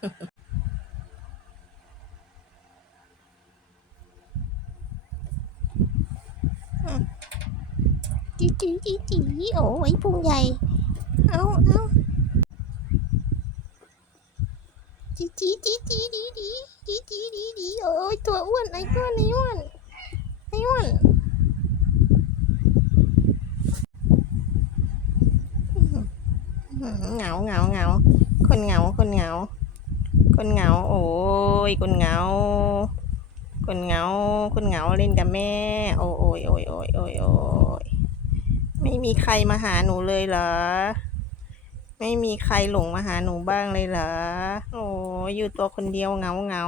จีจีจีจีโอ้ยพุงใหญ่ เอาเอาจีจีจีจีดีดีจีจีดีดีโอ้ยตัวอ้วนไอ้อ้วนไอ้อ้วนไอ้อ้วนเหงาเหงาเหงาคนเหงาคนเหงา คนเหงา โอ้ยคนเหงา คนเหงา คนเหงาเล่นกับแม่ โอ้โอ้ยโอ้ยโอ้ยโอ้ยโอ้ยไม่มีใครมาหาหนูเลยเหรอ ไม่มีใครหลงมาหาหนูบ้างเลยเหรอ โอ้ยอยู่ตัวคนเดียวเหงาเหงา